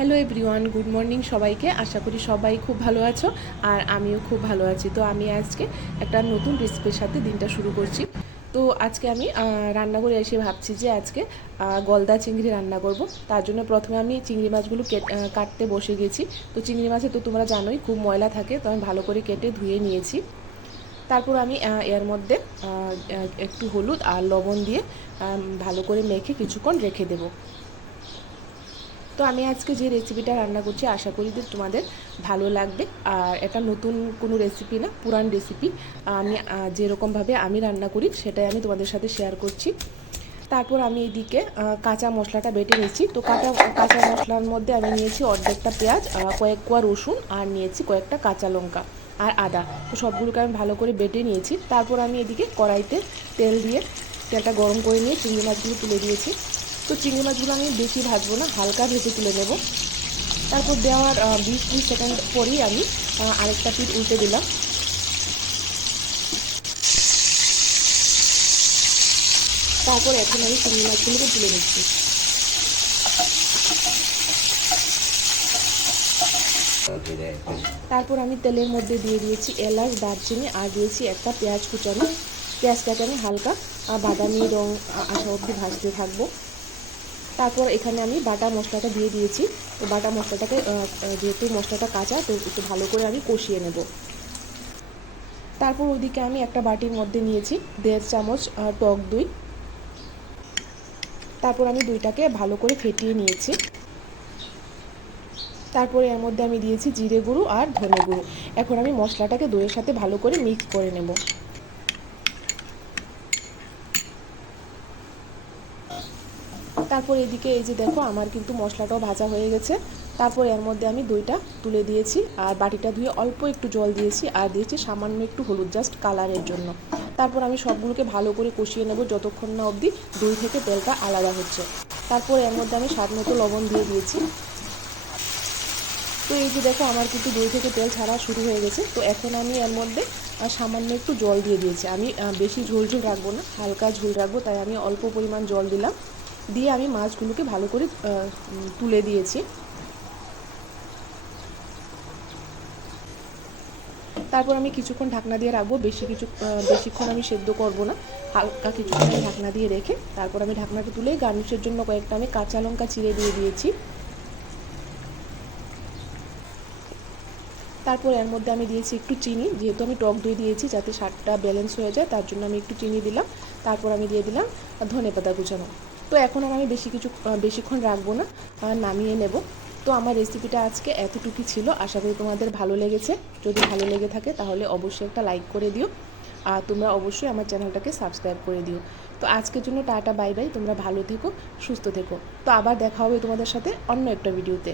Hello everyone, good morning সবাইকে। আশা করি সবাই খুব ভালো আছো আর আমিও খুব ভালো আছি। তো আমি আজকে একটা নতুন রেসিপির সাথে দিনটা শুরু করছি। তো আজকে আমি রান্না করে এসে ভাবছি যে আজকে গলদা চিংড়ি রান্না করব। তার জন্য প্রথমে আমি চিংড়ি মাছগুলো কাটতে বসে গেছি। তো চিংড়ি মাছে তো তোমরা জানোই খুব ময়লা থাকে, তো আমি ভালো করে কেটে ধুয়ে নিয়েছি। তারপর আমি এর মধ্যে একটু হলুদ আর লবণ দিয়ে ভালো করে মেখে কিছুক্ষণ রেখে দেবো। তো আমি আজকে যে রেসিপিটা রান্না করছি আশা করি যে তোমাদের ভালো লাগবে। আর এটা নতুন কোনো রেসিপি না, পুরান রেসিপি। আমি যেরকমভাবে আমি রান্না করি সেটাই আমি তোমাদের সাথে শেয়ার করছি। তারপর আমি এইদিকে কাঁচা মশলাটা বেটে নিয়েছি। তো কাঁচা মশলার মধ্যে আমি নিয়েছি অর্ধেকটা পেঁয়াজ, কয়েক কোয়া রসুন আর নিয়েছি কয়েকটা কাঁচা লঙ্কা আর আদা। তো সবগুলোকে আমি ভালো করে বেটে নিয়েছি। তারপর আমি এদিকে কড়াইতে তেলটা গরম করে নিয়ে চিংড়ি মাছগুলো তুলে দিয়েছি। তো চিংড়ি মাছগুলো আমি বেশি ভাজবো না, হালকা ভেজে তুলে নেব। তারপর দেওয়ার 20-30 সেকেন্ড পরেই আমি আরেকটা পিঠ উল্টে দিলাম। তারপর এখন আমি চিংড়ি মাছগুলোকে তুলে নিচ্ছি। তারপর আমি তেলের মধ্যে দিয়ে দিয়েছি এলাচ, দারচিনি আর দিয়েছি একটা পেঁয়াজ কুচানো। পেঁয়াজটাকে আমি হালকা বাদামি রং আসা অবধি ভাজতে থাকবো। তারপর এখানে আমি বাটা মশলাটা দিয়ে দিয়েছি। তো বাটা মশলাটাকে যেহেতু মশলাটা কাঁচা, তো একটু ভালো করে আমি কষিয়ে নেব। তারপর ওইদিকে আমি একটা বাটির মধ্যে নিয়েছি 1.5 চামচ টক দই। তারপর আমি দইটাকে ভালো করে ফেটিয়ে নিয়েছি। তারপরে এর মধ্যে আমি দিয়েছি জিরে গুঁড়ো আর ধনে গুঁড়ো। এখন আমি মশলাটাকে দইয়ের সাথে ভালো করে মিক্স করে নেব। তারপর এদিকে এই যে দেখো আমার কিন্তু মশলাটাও ভাজা হয়ে গেছে। তারপর এর মধ্যে আমি দইটা তুলে দিয়েছি আর বাটিটা ধুয়ে অল্প একটু জল দিয়েছি আর দিয়েছি সামান্য একটু হলুদ, জাস্ট কালারের জন্য। তারপর আমি সবগুলোকে ভালো করে কষিয়ে নেব যতক্ষণ না অবধি দই থেকে তেলটা আলাদা হচ্ছে। তারপর এর মধ্যে আমি স্বাদ মতো লবণ দিয়ে দিয়েছি। তো এই যে দেখো আমার কিন্তু দই থেকে তেল ছাড়া শুরু হয়ে গেছে। তো এখন আমি এর মধ্যে সামান্য একটু জল দিয়ে দিয়েছি। আমি বেশি ঝোল রাখবো না, হালকা ঝোল রাখবো, তাই আমি অল্প পরিমাণ জল দিলাম। দিয়ে আমি মাছগুলোকে ভালো করে তুলে দিয়েছি। তারপর আমি কিছুক্ষণ ঢাকনা দিয়ে রাখবো। বেশিক্ষণ আমি সেদ্ধ করব না, হালকা কিছুক্ষণ আমি ঢাকনা দিয়ে রেখে তারপর আমি ঢাকনাটা তুলে গার্নিশের জন্য কয়েকটা আমি কাঁচা লঙ্কা চিড়ে দিয়ে দিয়েছি। তারপর এর মধ্যে আমি দিয়েছি একটু চিনি, যেহেতু আমি টক দই দিয়েছি যাতে স্বাদটা ব্যালেন্স হয়ে যায়, তার জন্য আমি একটু চিনি দিলাম। তারপর আমি দিয়ে দিলাম ধনেপাতা কুচানো। তো এখন আর আমি বেশিক্ষণ রাখবো না, নামিয়ে নেব। তো আমার রেসিপিটা আজকে এতটুকুই ছিল। আশা করি তোমাদের ভালো লেগেছে। যদি ভালো লেগে থাকে তাহলে অবশ্যই একটা লাইক করে দিও আর তোমরা অবশ্যই আমার চ্যানেলটাকে সাবস্ক্রাইব করে দিও। তো আজকের জন্য টাটা, বাই বাই। তোমরা ভালো থেকো, সুস্থ থেকো। তো আবার দেখা হবে তোমাদের সাথে অন্য একটা ভিডিওতে।